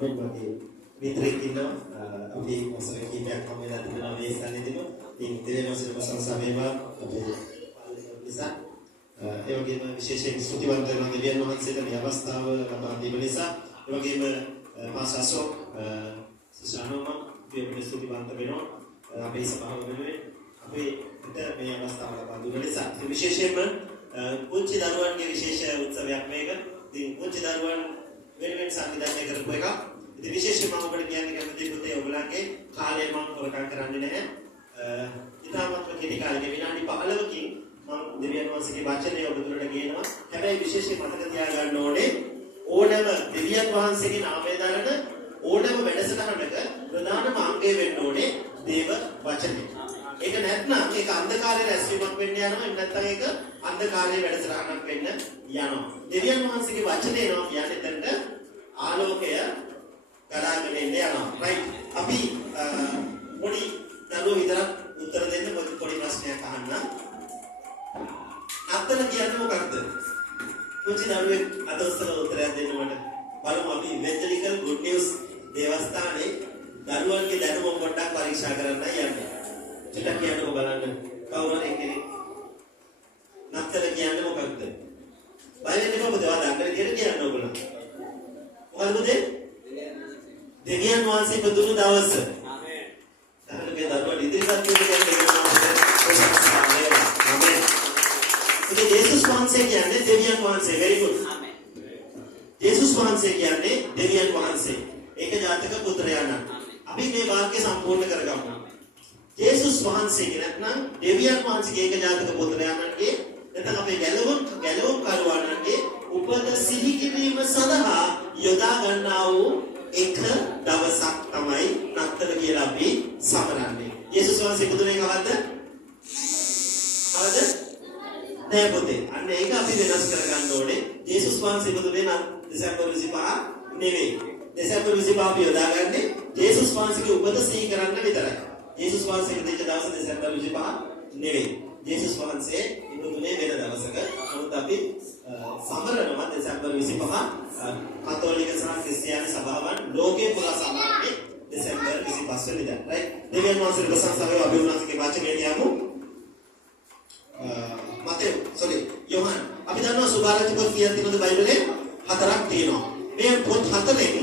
මෙන්න වගේ විතරක් ඉන්නවා. අපි වසර කීපයක් වගේ ලැබුණා මේ සැලෙදිම. ඉතින් දෙවෙනි වසරේ ප්‍රශංසාවේවා අපේ නිසා ඒ වගේම විශේෂයෙන් ස්තුතිවන්ත වෙනවා දෙවියන් වහන්සේට මේ අවස්ථාව ලබා දීම නිසා. ඒ වගේම මාසසෝ සුසානෝම දෙවියන් ස්තුතිවන්ත වෙනවා. අපේ සභාව වෙනුවෙන් අපේ මේ අවස්ථාව ලබා දුන්න නිසා. විශේෂයෙන්ම පුංචි දරුවන්ගේ විශේෂ උත්සවයක් මේක. ඉතින් පුංචි දරුවන් වෙනුවෙන් සංවිධානය කරපු එකක්. ඉතින් විශේෂයෙන්ම මම ඔබට කියන්න කැමතියි පුතේ ඔයගලගේ කාලය මම හොරකම් කරන්නේ නැහැ. ඉතාමත් කෙටි කාලෙක විනාඩි 15කින් මම දෙවියන් වහන්සේගේ වචනය ඔබ දුරට ගේනවා. හැබැයි විශේෂයෙන් මතක තියාගන්න ඕනේ ඕනෑම දෙවියන් වහන්සේගේ නාමය දරන ඕනෑම වැඩසටහනක ප්‍රධානම අංගය වෙන්න ඕනේ දේව වචනය. ඒක නැත්නම් ඒක අන්ධකාරයේ රැස්වීමක් වෙන්න යනවා. එහෙම නැත්නම් ඒක අන්ධකාරයේ වැඩසටහනක් වෙන්න යනවා. දෙවියන් වහන්සේගේ වචනේ එනවා කියන්නේ එතනට ආලෝකය ගලාගෙන එන්න යනවා. රයිට්. අපි පොඩි දරුවෝ විතරක් උත්තර දෙන්න පොඩි ප්‍රශ්නයක් අහන්න. අත්තන කියන්නේ මොකක්ද? පුංචි දරුවෙක් අත උස්සලා උත්තරයක් දෙන්න මට. බලමු අපි ඉවෙන්ජලිකල් ගුඩ් නිවුස් දේවස්ථානයේ දරුවන්ගේ දැනුම පොඩ්ඩක් පරීක්ෂා කරන්න යන්නේ. ටිකක් කියන්නකෝ බලන්න. කවුරු හරි කෙනෙක් නත්තල කියන්නේ මොකක්ද? බය වෙන්නේ කොහොමද? ඔයාලා අංගල කියලා කියන්න ඕගොල්ලෝ. මොකද දෙවියන් වහන්සේ බුදුන් දවස. ආමේන්. තමයි දරුවා ඉදිරියට කියන්නේ ආමේන්. ඉතින් යේසුස් වහන්සේ කියන්නේ දෙවියන් වහන්සේ. very good. ආමේන්. යේසුස් වහන්සේ කියන්නේ දෙවියන් වහන්සේ. ඒක ජාතක පුත්‍රයාණන්. අපි මේ වාක්‍ය සම්පූර්ණ කරගමු. යේසුස් වහන්සේ නැත්නම් දෙවියන් වහන්සේගේ ඒක ජාතක පුත්‍රයාණන්ගේ නැත්නම් අපේ ගැලවුම් කරුවාණන්ගේ උපත සිහි කිරීම සඳහා යොදා ගන්නා වූ එක දවසක් තමයි නත්තල කියලා අපි සමරන්නේ. යේසුස් වහන්සේ පුදුනේ කවද්ද? කවද? නෑ පුතේ. අන්න ඒක අපි වෙනස් කරගන්න ඕනේ. යේසුස් වහන්සේ පුදුනේ දෙසැම්බර් 25 නෙවෙයි. දෙසැම්බර් 25 අපි යොදාගන්නේ යේසුස් වහන්සේගේ උපත සිහි කරන්න විතරයි. යේසුස් වහන්සේගේ දෙක දවස් දෙසැම්බර් 25 නෙවෙයි. යේසුස් වහන්සේ ඉපදුනේ වෙන දවසක. නමුත් අපි සමරනවා දෙසැම්බර් 25 කතෝලික සහ ක්‍රිස්තියානි සභාවන් ලෝකේ පුරා සමරන්නේ දෙසැම්බර් 25 වෙනිදා. රයිට්. දෙවියන් වහන්සේගේ ප්‍රශංසාවේ අපි උන්වහන්සේගේ වචනේ කියමු. යෝහන් අපි දන්නවා සුභාරංචි පොත් කීයක් තියෙනවද බයිබලේ? 4ක් තියෙනවා. මේ පොත් 4ෙන්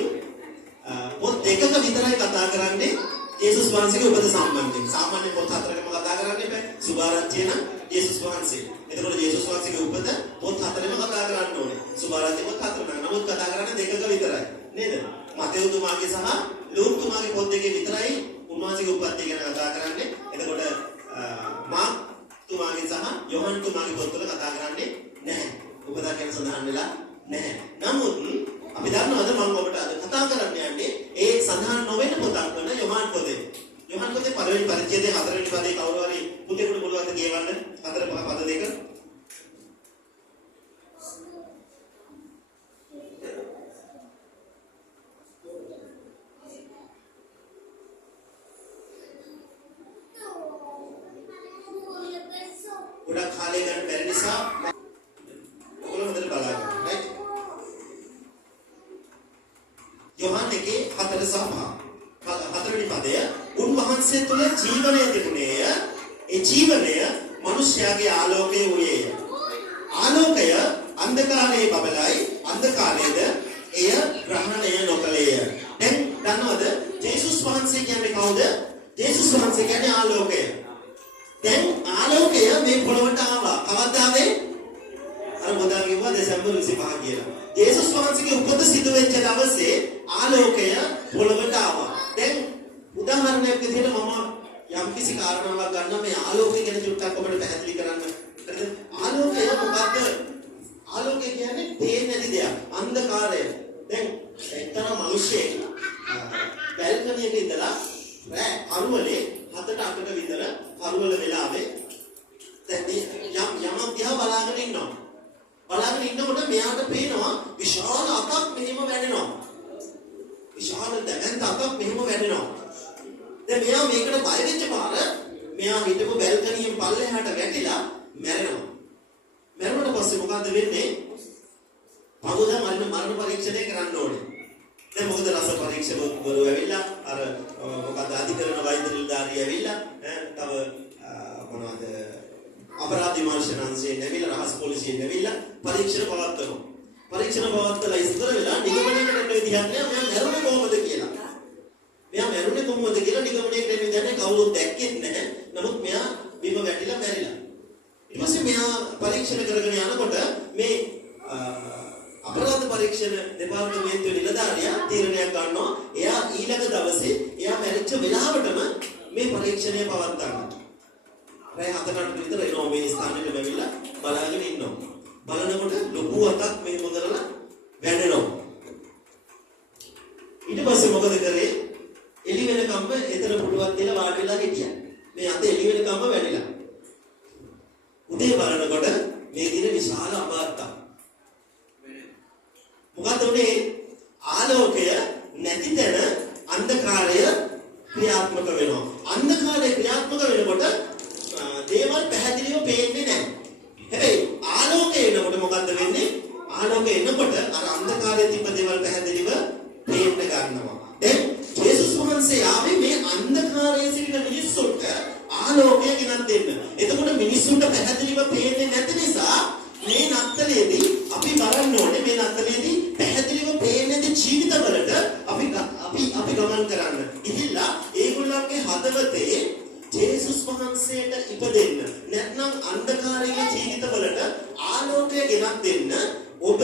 පොත් 2ක විතරයි කතා කරන්නේ යේසුස් වහන්සේගේ උපත සම්බන්ධයෙන්. සාමාන්‍ය පොත් 4කම කතා කරන්නේ බෑ. සුභාරංචිය නම් යේසුස් වහන්සේ. එතකොට යේසුස් වහන්සේගේ උපත පොත් 4ෙම කතා කරන්න ඕනේ. සුභාරංචි පොත් 4ම. නමුත් කතා කරන්නේ 2ක විතරයි. නේද? මතෙව් තුමාගේ සහ ලූක් තුමාගේ පොත් දෙකේ විතරයි උන්වහන්සේගේ උපත් ගැන කතා කරන්නේ. එතකොට මාක් තුමාගේ සහ යෝහන් තුමාගේ පොත්වල කතා කරන්නේ නැහැ. උපත ගැන සඳහන් වෙලා නැහැ. නමුත් අපි දන්නවද මම ඔබට අද කතා කරන්න යන්නේ ඒ සඳහන් නොවන පොතක් වන යෝහන් පොතේ. යෝහන් පොතේ පළවෙනි පරිච්ඡේදයේ 4වෙනි පදේ කවුරු හරි පුතේකට පුළුවන් ද කියවන්න? 4 5 පද දෙක. ගොඩක් කාලේ ගන්න බැරි නිසා ඔයගොල්ලෝ හොඳට බලන්න. රයිට්. යෝහන් එකේ 4 සහ 5. 4වෙනි පදය උන්වහන්සේ තුළ ජීවනය තිබුණේය. ඒ ජීවනය මිනිස්යාගේ ආලෝකය වූයේය. ආලෝකය අන්ධකාරයේ බබලයි. අන්ධකාරයේද එය ග්‍රහණය නොකළේය. දැන් දන්නවද යේසුස් වහන්සේ කියන්නේ කවුද? යේසුස් වහන්සේ කියන්නේ ආලෝකය. දැන් ආලෝකය මේ පොළොවට ආවා. කවද්ද ආවේ? අර මොදා කිව්වා දෙසැම්බර් 25 කියලා. යේසුස් වහන්සේගේ උපත සිදු වෙච්ච දවසේ ආලෝකය පොළොවට ආවා. දැන් උදාහරණයක් විදිහට මම යම්කිසි කාරණාවක් ගන්නවා මේ ආලෝකය ගැන චුට්ටක් ඔබට පැහැදිලි කරන්න. හරිද? ආලෝකය මොකද්ද? ආලෝකය කියන්නේ පේන්නේ නැති දෙයක්. අන්ධකාරය. දැන් එක්තරා මිනිහෙක් බැල්කනියක ඉඳලා රෑ අරුවලේ 7ට 8ට විතර කරුවල වෙලාවේ දැන් යමක් දිහා බලාගෙන ඉන්නවා. බලාගෙන ඉන්නකොට මෙයාට පේනවා විශාල අතක් මෙහෙම වැටෙනවා. විශාල දැවැන්ත අතක් මෙහෙම වැටෙනවා. දැන් මෙයා මේකට බය වෙච්ච පාර මෙයා හිටපු බැල්කනියෙන් පල්ලෙහාට වැටිලා මැරෙනවා. මැරුණට පස්සේ මොකද්ද වෙන්නේ? පහුදා මරණ පරීක්ෂණය කරන්න ඕනේ. දැන් මොකද රස පරීක්ෂණය පරීක්ෂකවරු ඇවිල්ලා අර මොකද අධිකරණ වෛද්‍ය නිලධාරිය ඇවිල්ලා තව මොනවද අපරාධ විමර්ශනාංශයෙන් ඇවිල්ලා රහස් පොලිසියෙන් ඇවිල්ලා පරීක්ෂණ පවත්වනවා. පරීක්ෂණ පවත්වලා ඉස්සර වෙලා නිගමනයකට එන්න විදිහක් නෑ මෙයා මැරුණේ කොහොමද කියලා. මෙයා මැරුණේ කොහොමද කියලා නිගමනයකට එන්න විදිහක් නෑ කවුරුත් දැක්කෙත් නැහැ. නමුත් මෙයා බිම වැටිලා මැරිලා. ඊට පස්සේ මෙයා පරීක්ෂණ කරගෙන යනකොට මේ අපරාධ පරීක්ෂණ දෙපාර්තමේන්තුවේ නිලධාරියා තීරණයක් ගන්නවා එයා ඊළඟ දවසේ එයා මැරිච්ච වෙලාවටම මේ පරීක්ෂණය පවත්වන්න. රෑ 7කට විතර එනවා මේ ස්ථානෙට වෙවිලා බලාගෙන ඉන්නවා. බලනකොට ලොකු අතක් මේ මොදරලා වැටෙනවා. ඊට පස්සේ මොකද කරේ? එළි වෙනකම්ම එතන පුටුවක් තියලා වාඩි වෙලා හිටියා. මේ අත එළි වෙනකම්ම වැටිලා. උදේ බලනකොට මේ දින විශාල අමාත්තක්. මොකද උනේ ආලෝකය නැති තැන අන්ධකාරය ක්‍රියාත්මක වෙනවා. අන්ධකාරය ක්‍රියාත්මක වෙනකොට දේවල් පැහැදිලිව පේන්නේ නැහැ. හැබැයි ආලෝකය එනකොට මොකද්ද වෙන්නේ? ආලෝකය එනකොට අර අන්ධකාරයේ තිබ්බ දේවල් පැහැදිලිව පේන්න ගන්නවා. දැන් යේසුස් වහන්සේ ආවේ මේ අන්ධකාරයේ සිටින මිනිස්සුන්ට ආලෝකය ගෙනත් දෙන්න. එතකොට මිනිස්සුන්ට පැහැදිලිව පේන්නේ නැති නිසා මේ නත්තලේදී අපි බලන්න ඕනේ මේ නත්තලේදී පැහැදිලිව පේන්නේ ජීවිතවලට අපි ගමන් කරන්න. ඉතින්ලා ඒගොල්ලන්ගේ හදවතේ ජේසුස් වහන්සේට ඉපදෙන්න නැත්නම් අන්ධකාරයේ ජීවිතවලට ආලෝකය ගෙනත් දෙන්න ඔබ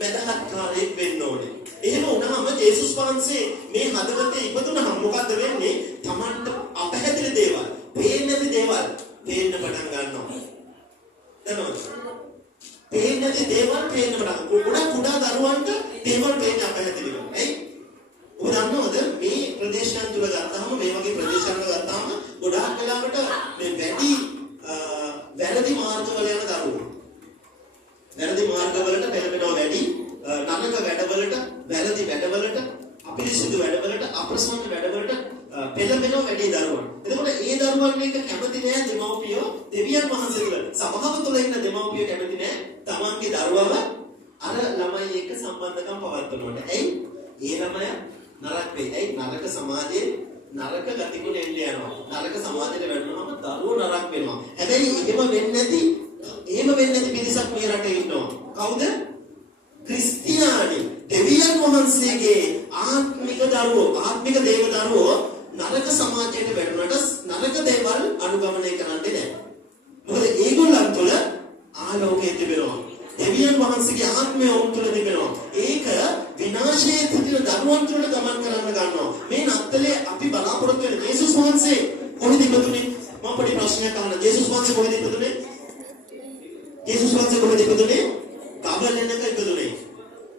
මදහත්කාරයෙක් වෙන්න ඕනේ. එහෙම වුණාම ජේසුස් වහන්සේ මේ හදවතේ ඉපදුනහම මොකද වෙන්නේ? Tamanට අපැහැදිලි දේවල්, පේන්නේ නැති දේවල් පේන්න පටන් ගන්නවා. දන්නවද? පේන්නේ නැති දේවල් පේන්න පටන් කුඩා දරුවන්ට දේවල් පේන්න අපැහැදිලිව. ඇයි? ඔබ දන්නවද මේ ප්‍රදේශයන් තුල ගත්තාම මේ වගේ ප්‍රදේශයන් වල ගත්තාම ගොඩාක් වෙලාවට මේ වැඩි වැරදි මාර්ගවල යන දරුවෝ වැරදි මාර්ගවලට පෙළඹෙනවා වැඩි නරක වැඩවලට වැරදි වැඩවලට අපිරිසිදු වැඩවලට අප්‍රසන්න වැඩවලට පෙළඹෙනවා වැඩි දරුවෝ. එතකොට ඒ දරුවන් එක කැමති නෑ දෙමව්පියෝ දෙවියන් වහන්සේ කියලා. සමහර තුල ඉන්න දෙමව්පියෝ කැමති නෑ තමන්ගේ දරුවව අර ළමයි එක්ක සම්බන්ධකම් පවත්වනවට. ඇයි? ඒ ළමයා නරක වෙයි. ඇයි? නරක සමාජයේ නරක ගතිගුණ එන්න යනවා. නරක සමාජයට වැටුනම දරුවෝ නරක වෙනවා. හැබැයි එහෙම වෙන්නේ නැති පිරිසක් මේ රටේ ඉන්නවා. කවුද? ක්‍රිස්තියානි. දෙවියන් වහන්සේගේ ආත්මික දරුවෝ, ආත්මික දේව දරුවෝ නරක සමාජයට වැටුනට නරක දේවල් අනුගමනය කරන්නේ නැහැ. මොකද ඒගොල්ලන් තුළ ආලෝකය තිබෙනවා. දෙවියන් වහන්සේගේ ආත්මය උන් තුළ තිබෙනවා. ඒක විනාශයේ තිබෙන දරුවන් තුළ ගමන් කරන්න ගන්නවා. මේ නත්තලේ අපි බලාපොරොත්තු වෙන යේසුස් වහන්සේ කොහෙද ඉපදුනේ? මම පොඩි ප්‍රශ්නයක් අහන්න. යේසුස් වහන්සේ කොහෙද ඉපදුනේ? යේසුස් වහන්සේ කොහෙද ඉපදුනේ? ගබලෙනක ඉපදුනේ.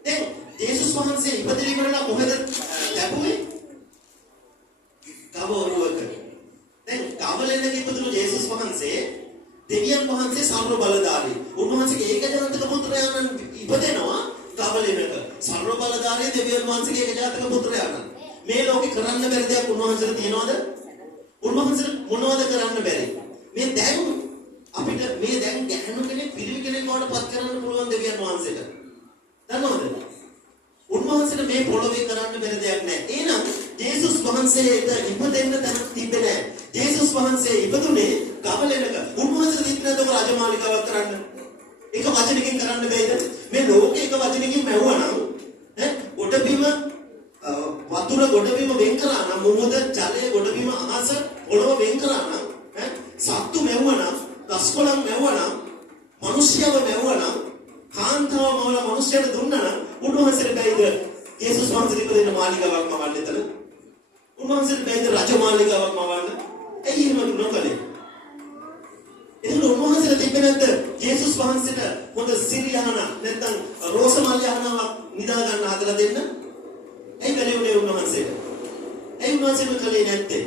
දැන් යේසුස් වහන්සේ ඉපදිලි කරලා කොහෙද ලැබුවේ? ගබෝරුවක. දැන් ගබලෙනක ඉපදුණු යේසුස් වහන්සේ දෙවියන් වහන්සේ සර්ව බලධාරී. උන්වහන්සේගේ ඒකජාතක පුත්‍රයාණන් ඉපදෙනවා ගබලෙනක. සර්ව බලධාරී දෙවියන් වහන්සේගේ ඒකජාතක පුත්‍රයාණන්. මේ ලෝකේ කරන්න බැරි දෙයක් උන්වහන්සේට තියනවද? උන්වහන්සේට මොනවද කරන්න බැරි? මේ දැන් අපිට මේ දැන් ගැහණු කෙනෙක් පිරිමි කෙනෙක් වඩපත් කරන්න පුළුවන් දෙවියන් වහන්සේට. දන්නවද? උන්වහන්සේට මේ පොළොවේ කරන්න බැරි දෙයක් නැහැ. එහෙනම් යේසුස් වහන්සේට ඉපදෙන්න තැනක් තිබෙන්නේ නැහැ. යේසුස් වහන්සේ ඉපදුනේ ගබලෙනක. උන්වහන්සේ දිත්නදම රාජමාලිකාවක් කරන්න. එක වචනකින් කරන්න බැයිද? මේ ලෝකේ එක වචනකින් මැවුවා නම් ගොඩබිම වතුර ගොඩබිම වෙන් කරා නම් මොහොත ජලය ගොඩබිම අහස පොළොව වෙන් කරා නම් සත්තු මැවුවා නම් දස්කොළන් මැවුවා නම් මිනිස්යව මැවුවා නම් කාන්තාව මවල මිනිස්යට දුන්නා නම් උන්වහන්සේට බැයිද යේසුස් වහන්සේ ඉපදෙන මාලිකාවක් මවන්න එතන? උන්වහන්සේට බැයිද රාජමාලිකාවක් මවන්න? ඇයි එහෙම නොකළේ? එහෙනම් උන්වහන්සේට තිබ්බේ නැද්ද යේසුස් වහන්සේට හොඳ සිරියහන නැත්නම් රෝසමල් යහනාවක් නිදා ගන්න හදලා දෙන්න? ඇයි කලේ උනේ උන්වහන්සේට? ඇයි උන්වහන්සේම කලේ නැත්තේ?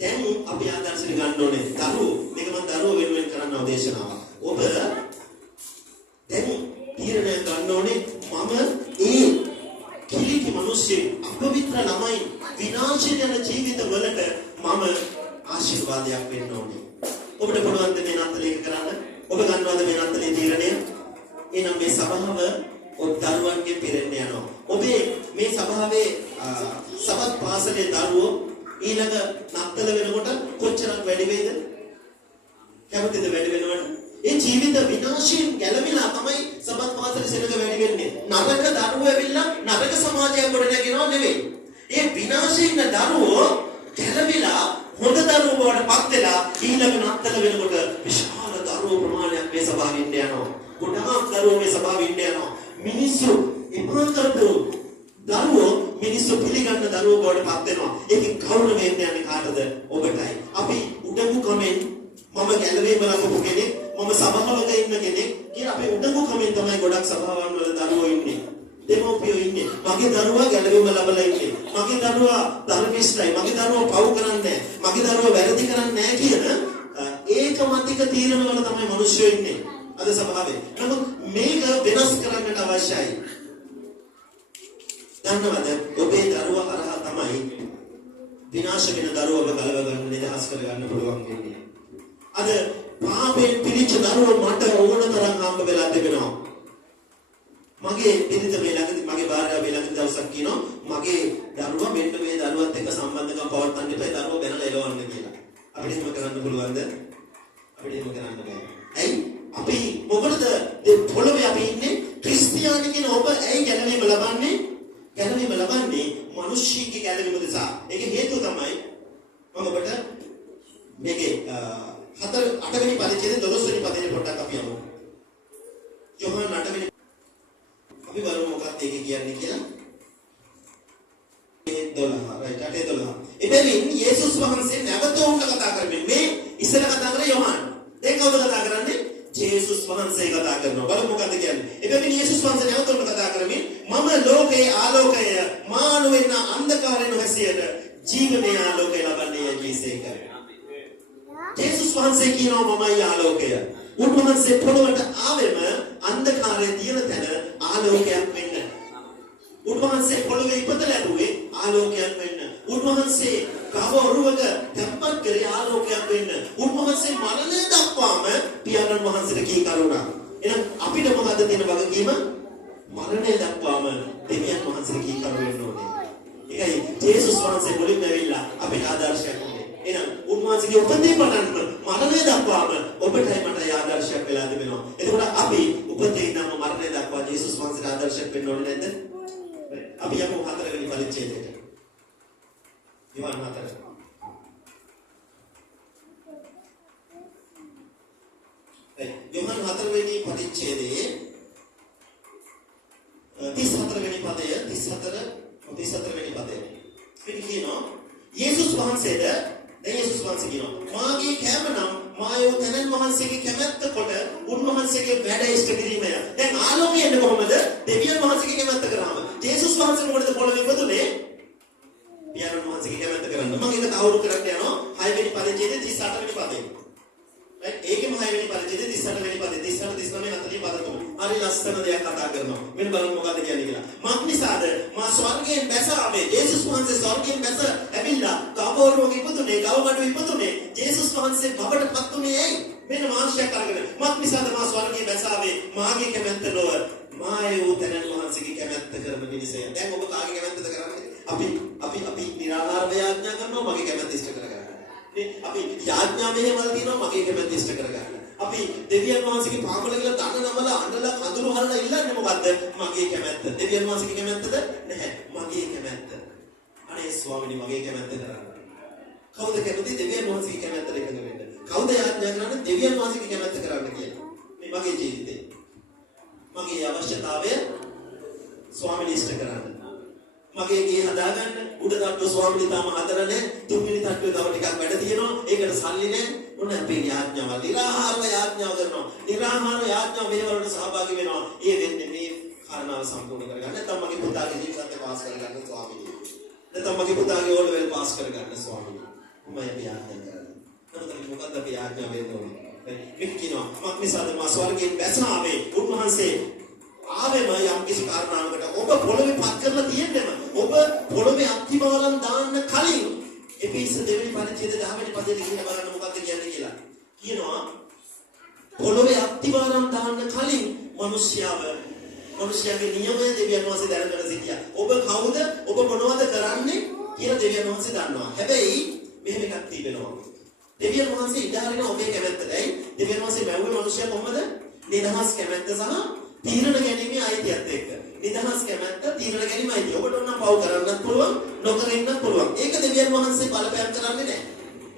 දැන් අපි ආදර්ශෙ ගන්න ඕනේ. දරුවෝ මේක මම දරුවෝ වෙනුවෙන් කරන්න අවදේශනාවක්. ඔබ දැන් තීරණය ගන්න ඕනේ මම ඒ කිලිටි මිනිස්සු අපවිත්‍ර ළමයි විනාශයෙන් යන ජීවිතවලට මම ආශිර්වාදයක් වෙන්න ඕනේ. ඔබට පුළුවන් ද මේ නත්තලේ කරන්න? ඔබ ගන්නවද මේ නත්තලේ තීරණය? එහෙනම් මේ සභාව ඔබ දරුවන්ගේ පිරෙන්න යනවා. ඔබේ මේ සභාවේ සබත් පාසලේ දරුවෝ ඊළඟ නත්තල වෙනකොට කොච්චරක් වැඩි වෙයිද? කැමතිද වැඩි වෙනවද? ඒ ජීවිත විනාශයෙන් ගැලවිලා තමයි සබත් පාසලේ සෙනඟ වැඩි වෙන්නේ. නරක දරුවෝ ඇවිල්ලා නරක සමාජයක් ගොඩ නැගෙනව නෙවෙයි. ඒ විනාශයෙන් දරුවෝ ගැලවිලා හොඳ දරුවෝ බවට පත් වෙලා ඊළඟ නත්තල වෙනකොට විශාල දරුවෝ ප්‍රමාණයක් මේ සභාවෙ ඉන්න යනවා. ගොඩාක් දරුවෝ මේ සභාවෙ ඉන්න යනවා. මිනිස්සු ඉපා කරපු දරුවෝ මිනිස්සු පිළිගන්න දරුවෝ බවට පත් වෙනවා. ඒකේ ගෞරවයෙන් යන්නේ කාටද? ඔබටයි. අපි උඩඟු කමෙන් මම ගැලවීම ලබපු කෙනෙක්, මම සභාවක ඉන්න කෙනෙක් කියලා අපි උඩඟු කමෙන් තමයි ගොඩක් සභාවන් වල දරුවෝ ඉන්නේ. දෙමෝපියෝ ඉන්නේ. මගේ දරුවා ගැලවීම ලබලා ඉන්නේ. මගේ දරුවා ධර්මිෂ්ඨයි. මගේ දරුවා පව් කරන්නේ නැහැ. මගේ දරුවා වැරදි කරන්නේ නැහැ කියන ඒකමතික තීරණ වල තමයි මිනිස්සු ඉන්නේ. අද සභාවේ. නමුත් මේක වෙනස් කරන්නට අවශ්‍යයි. දන්නවද? ඔබේ දරුවා හරහා තමයි විනාශ වෙන දරුවව ගලව ගන්න, නිදහස් කර ගන්න පුළුවන් වෙන්නේ. අද පාපයෙන් පිරිච්ච දරුවෝ මට ඕන තරම් හම්බ වෙලා තිබෙනවා. මගේ පිරිත මේ ළඟදී මගේ භාර්යාව මේ ළඟදී දවසක් කියනවා මගේ දරුවා මෙන්න මේ දරුවත් එක්ක සම්බන්ධකම් පවත්වන්න ඉපයි දරුවා බැනලා එලවන්න කියලා. අපිට එහෙම කරන්න පුළුවන්ද? අපිට එහෙම කරන්න බෑ. ඇයි? අපි මොකටද මේ පොළවේ අපි ඉන්නේ? ක්‍රිස්තියානි කියන ඔබ ඇයි ගැලවීම ලබන්නේ? ගැලවීම ලබන්නේ මිනිස්සුන්ගේ ගැලවීම නිසා. ඒක හේතුව තමයි මම ඔබට මේකේ 8 වෙනි පරිච්ඡේදයේ 12 වෙනි පදේ පොඩ්ඩක් අපි යමු. යෝහන් 8 වෙනි අපි බලමු මොකක්ද ඒක කියන්නේ කියලා. 12 right 8:12. එබැවින් යේසුස් වහන්සේ නැවත උන්ට කතා කරන්නේ මේ ඉස්සර කතා කරේ යෝහන්. දැන් කවුද කතා කරන්නේ? යේසුස් වහන්සේ කතා කරනවා. බලමු මොකක්ද කියන්නේ. එබැවින් යේසුස් වහන්සේ නැවත උන්ට කතා කරමින් මම ලෝකේ ආලෝකය මානුවෙන්න අන්ධකාරයෙන් හැසිරෙන ජීවනයේ ආලෝකය ලබන්නේ යේසුසේ කරේ. යේසුස් වහන්සේ කියනවා මමයි ආලෝකය. උන්වහන්සේ පොළොවට ආවෙම අන්ධකාරයේ තියෙන තැන ආලෝකයක් වෙන්න. උන්වහන්සේ පොළොවේ ඉපද ලැබුවේ ආලෝකයක් වෙන්න. උන්වහන්සේ කවරුවක තැම්පත් කරේ ආලෝකයක් වෙන්න. උන්වහන්සේ මරණය දක්වාම පියාණන් වහන්සේට කී කරුණා. එහෙනම් අපිට මොකද තියෙන වගකීම? මරණය දක්වාම දෙවියන් වහන්සේට කී කරු වෙන්න ඕනේ. ඒකයි යේසුස් වහන්සේ මුලින්ම ඇවිල්ලා අපිට ආදර්ශයක් වුණේ. එහෙනම් උන්වහන්සේගේ උපතේ පටන්ම මරණය දක්වාම ඔබටයි මටයි ආදර්ශයක් වෙලා තිබෙනවා. එතකොට අපි උපතේ ඉඳන්ම මරණය දක්වා යේසුස් වහන්සේට ආදර්ශයක් වෙන්න ඕනේ නැද්ද? අපි යමු 4 වෙනි පරිච්ඡේදයට. යෝහන් 4. යෝහන් 4 වෙනි පරිච්ඡේදයේ 34 වෙනි පදය 34 වෙනි පදය. පිට කියනවා යේසුස් වහන්සේද දැන් යේසුස් වහන්සේ කියනවා මාගේ කැම නම් මායෝ තනන් වහන්සේගේ කැමැත්ත කොට උන්වහන්සේගේ වැඩ ඉෂ්ට කිරීමය. දැන් ආලෝකය එන්නේ කොහොමද? දෙවියන් වහන්සේගේ කැමැත්ත කරාම. යේසුස් වහන්සේ මොකටද පොළොවේ ඉපදුනේ? පියාණන් වහන්සේගේ කැමැත්ත කරන්න. මම ඒක තවුරු කරන්න යනවා 6 වෙනි පරිච්ඡේදයේ 38 වෙනි පදේ. right ඒකෙම 6 වෙනි පරිච්ඡේදයේ 38 වෙනි පදේ 38 39 40 පද තුන. හරි ලස්සන දෙයක් කතා කරනවා. මෙන්න බලන්න මොකද්ද කියන්නේ කියලා. මක්නිසාද මා ස්වර්ගයෙන් බැස ආවේ. යේසුස් වහන්සේ ස්වර්ගයෙන් බැස ඇවිල්ලා ගවවරුවක ඉපදුනේ, ගවමඩුවේ ඉපදුනේ. යේසුස් වහන්සේ බවට පත් උනේ ඇයි? මෙන්න මාංශයක් අරගෙන. මක්නිසාද මා ස්වර්ගයෙන් බැස ආවේ. මාගේ කැමැත්ත නොව මායෝ තනන් වහන්සේගේ කැමැත්ත කරන මිනිසය. දැන් ඔබ කාගේ කැමැත්තද කරන්නේ? අපි නිරාහාර යාඥා කරනවා මගේ කැමැත්ත ඉෂ්ට කරගන්න. නේ අපි යාඥා මෙහෙමල් තියෙනවා මගේ කැමැත්ත ඉෂ්ට කරගන්න. අපි දෙවියන් වහන්සේගේ පාමුල කියලා දන්න නමලා අඬලා කඳුළු හරලා ඉල්ලන්නේ මොකද්ද? මගේ කැමැත්ත. දෙවියන් වහන්සේගේ කැමැත්තද? නැහැ. මගේ කැමැත්ත. අනේ ස්වාමීනි මගේ කැමැත්ත කරන්න. කවුද කැමති දෙවියන් වහන්සේගේ කැමැත්තට එකඟ වෙන්න? කවුද යාඥා කරන්නේ දෙවියන් වහන්සේගේ කැමැත්ත කරන්න කියලා? මේ මගේ ජීවිතේ. මගේ අවශ්‍යතාවය ස්වාමීනි ඉෂ්ට කරන්න. මගේ ගේ හදාගන්න උඩ තට්ටුව ස්වාමීනි තාම හදලා තුන්වෙනි තට්ටුවේ තව ටිකක් වැඩ තියෙනවා. ඒකට සල්ලි නැහැ. මොන අපේ යාඥාවල් නිරාහාරව යාඥාව කරනවා. නිරාහාරව යාඥාව මෙහෙවලට සහභාගී වෙනවා. ඒ වෙන්නේ මේ කාරණාව සම්පූර්ණ කරගන්න. නැත්නම් මගේ පුතාගේ ජීවිතය පාස් කරගන්න ස්වාමීනි. නැත්නම් මගේ පුතාගේ ඕල් ලෙවල් පාස් කරගන්න ස්වාමීනි. මම යාඥා කරනවා. නමුත් මොකද්ද අපි යාඥා වෙන්න ඕනේ? මේක කියනවා මක්නිසාද මා ස්වර්ගයෙන් බැස ආවේ. උන්වහන්සේ ආවෙම යම් කිසි කාරණාවකට ඔබ පොළොවේ පත් කරලා තියෙන්නම ඔබ පොළොවේ අත්තිමාලම් දාන්න කලින් එපිස දෙවෙනි පරිච්ඡේදයේ 10 වෙනි පදයේ කියන බලන්න මොකක්ද කියන්නේ කියලා. කියනවා පොළොවේ අත්තිමාලම් දාන්න කලින් මිනිස්යාව මිනිස්යාගේ නියමය දෙවියන් වහන්සේ දැනගෙන සිටියා. ඔබ කවුද? ඔබ මොනවද කරන්නේ කියලා දෙවියන් වහන්සේ දන්නවා. හැබැයි මෙහෙම එකක් තිබෙනවා. දෙවියන් වහන්සේ ඉඩහරින ඔබේ කැමැත්තටයි දෙවියන් වහන්සේ මැව්වේ මිනිස්යා කොහොමද? නිදහස් කැමැත්ත සහ තීරණ ගැනීමේ අයිතියත් එක්ක. නිදහස් කැමැත්ත තීරණ ගැනීම අයිතිය. ඔබට ඕන පව් කරන්නත් පුළුවන්, නොකර ඉන්නත් පුළුවන්. ඒක දෙවියන් වහන්සේ බලපෑම් කරන්නේ නැහැ.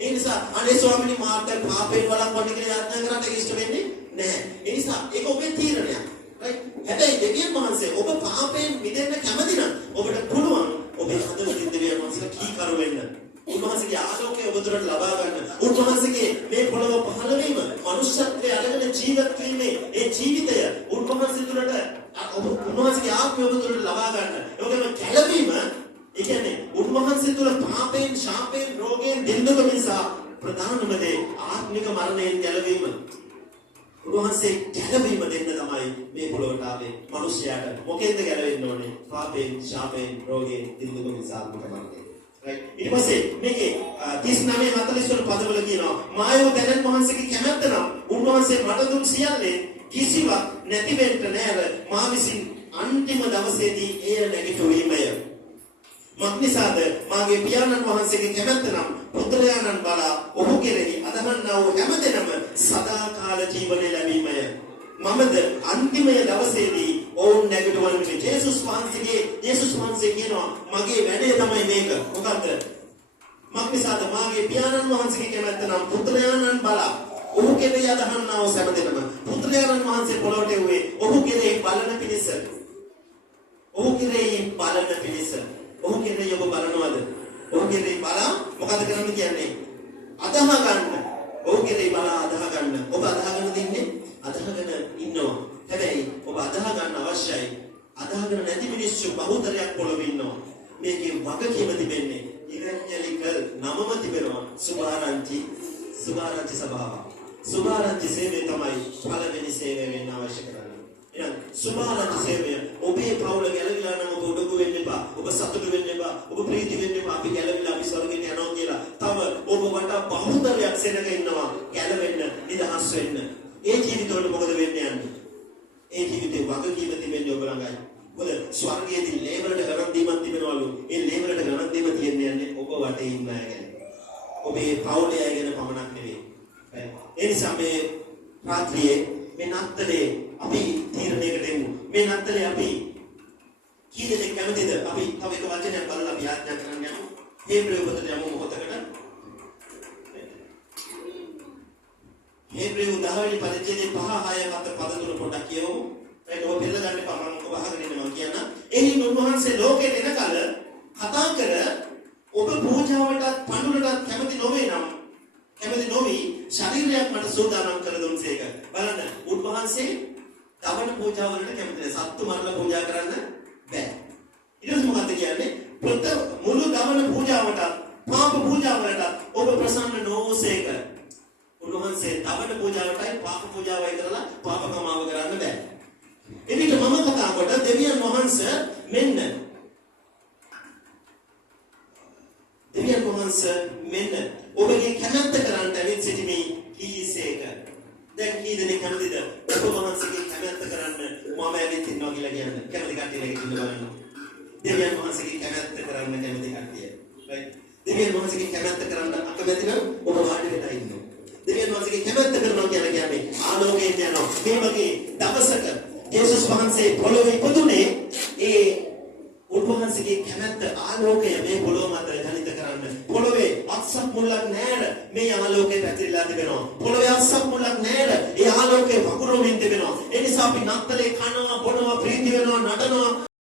ඒ නිසා අනේ ස්වාමීනි මාර්ග පාපයෙන් වළක්වන්න කියලා යාඥා කරන්න ඒක ඉෂ්ට වෙන්නේ නැහැ. ඒ නිසා ඒක ඔබේ තීරණයක්. right? හැබැයි දෙවියන් වහන්සේ ඔබ පාපයෙන් මිදෙන්න කැමති නම් ඔබට පුළුවන් ඔබේ හදවතින් දෙවියන් වහන්සේට කීකරු වෙන්න. උන්වහන්සේගේ ආලෝකය ඔබ තුළට ලබා ගන්න. උන්වහන්සේගේ මේ පොළොව පහළ වීම, මනුෂ්‍යත්වයේ අරගෙන ජීවත් වීමේ ඒ ජීවිතය උන්වහන්සේ තුළට උන්වහන්සේගේ ආත්මය ඔබ තුළට ලබා ගන්න. ඒකම කැළවීම, ඒ කියන්නේ උන්වහන්සේ තුළ පාපයෙන්, ශාපයෙන්, රෝගයෙන් දෙන්නක නිසා ප්‍රධානම දේ ආත්මික මරණයෙන් ගැලවීම. උන්වහන්සේ ගැලවීම දෙන්න තමයි මේ පොළොවට ආවේ මිනිස්යාට. මොකෙන්ද ගැලවෙන්න ඕනේ? පාපයෙන්, ශාපයෙන්, රෝගයෙන් දෙන්නක නිසා ආත්මික මරණයෙන්. ඊට පස්සේ මේකේ 39:40 වල පදවල කියනවා මායෝ දැනන් වහන්සේගේ කැමැත්ත නම් උන්වහන්සේ මට දුන් සියල්ලේ කිසිවක් නැති වෙන්න නෑර මා විසින් අන්තිම දවසේදී එය නැගිටුවීමය. මක්නිසාද මාගේ පියාණන් වහන්සේගේ කැමැත්ත නම් පුත්‍රයාණන් බලා ඔහු කෙරෙහි අදහන්නා වූ හැමදෙනම සදාකාල ජීවනය ලැබීමය. මමද අන්තිම දවසේදී ඔවුන් නැගිටවන්නේ. ජේසුස් වහන්සේ කියනවා මගේ වැඩේ තමයි මේක. මොකද්ද? මක්නිසාද මාගේ පියාණන් වහන්සේගේ කැමැත්ත නම් පුත්‍රයාණන් බලා ඔහු කෙරෙහි අදහන්නා වූ හැමදෙනම. පුත්‍රයාණන් වහන්සේ පොළොවට එව්වේ ඔහු කෙරෙහි බලන පිණිස. ඔහු කෙරෙහි බලන පිණිස. ඔහු කෙරෙහි ඔබ බලනවද? ඔහු කෙරෙහි බලා මොකද කරන්න කියන්නේ? අදහ ගන්න. ඔහු කෙරෙහි බලා අදහ ගන්න. ඔබ අදහගෙන දින්නේ අදහගෙන ඉන්නවා. හැබැයි ඔබ අදහ ගන්න අවශ්‍යයි. අදහගෙන නැති මිනිස්සු බහුතරයක් පොළොවේ ඉන්නවා. මේකේ වගකීම තිබෙන්නේ ඉවැන්ජලිකල් නමම තිබෙනවා. සුභාරංචි සභාව. සුභාරංචි සේවය තමයි පළවෙනි සේවය වෙන්න අවශ්‍ය කරන්නේ. එහෙනම් සුභාරංචි සේවය ඔබේ පවුල ගැලවිලා නම් ඔබ උඩඟු වෙන්න එපා. ඔබ සතුටු වෙන්න එපා. ඔබ ප්‍රීති වෙන්න එපා. අපි ගැලවිලා අපි ස්වර්ගෙට යනවා කියලා. තව ඔබ වටා බහුතරයක් සෙනග ඉන්නවා. ගැලවෙන්න, නිදහස් වෙන්න. ඒ ජීවිතවල මොකද වෙන්නේ යන්නේ? ඒ ජීවිතේ වගකීම තිබෙන්නේ ඔබ ළඟයි. මොකද ස්වර්ගයේදී ලේවලට ගණන් දීමක් තිබෙනවලු. ඒ ලේවලට ගණන් දීම තියන්නේ යන්නේ ඔබ වටේ ඉන්න අය ගැන. ඔබේ පවුලේ අය ගැන පමණක් නෙවෙයි. ඒ නිසා මේ රාත්‍රියේ මේ නත්තලේ අපි තීරණයකට එමු. මේ නත්තලේ අපි කී දෙනෙක් කැමතිද? අපි තව එක වචනයක් බලලා අපි ආඥා කරන්න යමු. හේබ්‍රේව පොතට යමු මොහොතකට. හේබ්‍රේව 10 වෙනි පරිච්ඡේදයේ 5, 6, 7 පද තුන පොඩ්ඩක් කියවමු. ඒක ඔබ පෙළ ගන්න එපා. මම ඔබ අහගෙන ඉන්න මම කියන්න. එහින් උන්වහන්සේ ලෝකෙට එනකල කතා කර ඔබ පූජාවටත් පඬුරටත් කැමති නොවේ නම් කැමති නොවි ශරීරයක් මට සූදානම් කර දුන්සේක. බලන්න උන්වහන්සේ දවන පූජාව වලට කැමති නැහැ. සත්තු මරලා පූජා කරන්න බෑ. ඊට පස්සේ මොකද කියන්නේ? මුළු දවන පූජාවට පාප පූජාවලට ඔබ ප්‍රසන්න නොවසේක. උන්වහන්සේ දවන පූජාවටයි පාප පූජාවයි කරලා පාප කමාව කරන්න බෑ. එවිට මම කතා කොට දෙවියන් වහන්සේ මෙන්න ඔබගේ කැමැත්ත කරන්න ඇවිත් සිටිමි කීසේක. දැන් කී දෙනෙක් කැමතිද ඔබ වහන්සේගේ කැමැත්ත කරන්න මම ඇවිත් ඉන්නවා කියලා කියන්නේ? කැමති කට්ටිය දෙක ඉන්න බලන්න. දෙවියන් වහන්සේගේ කැමැත්ත කරන්න කැමති කට්ටිය. right? දෙවියන් වහන්සේගේ කැමැත්ත කරන්න අකමැති නම් ඔබ වාඩි වෙලා ඉන්නවා. දෙවියන් වහන්සේගේ කැමැත්ත කරනවා කියන්නේ ආලෝකයෙන් යනවා. මේ වගේ දවසක යේසුස් වහන්සේ පොළොවේ ඉපදුනේ ඒ උන්වහන්සේගේ කැමැත්ත ආලෝකය මේ පොළොව මත ජනිත කරන්න. පොළොවේ අත්සක් මුල්ලක් නැර මේ ආලෝකය පැතිරලා තිබෙනවා. පොළොවේ අත්සක් මුල්ලක් නැර ඒ ආලෝකය වගුරුමින් තිබෙනවා. ඒ නිසා අපි නත්තලේ කනවා, බොනවා, ප්‍රීති වෙනවා, නටනවා.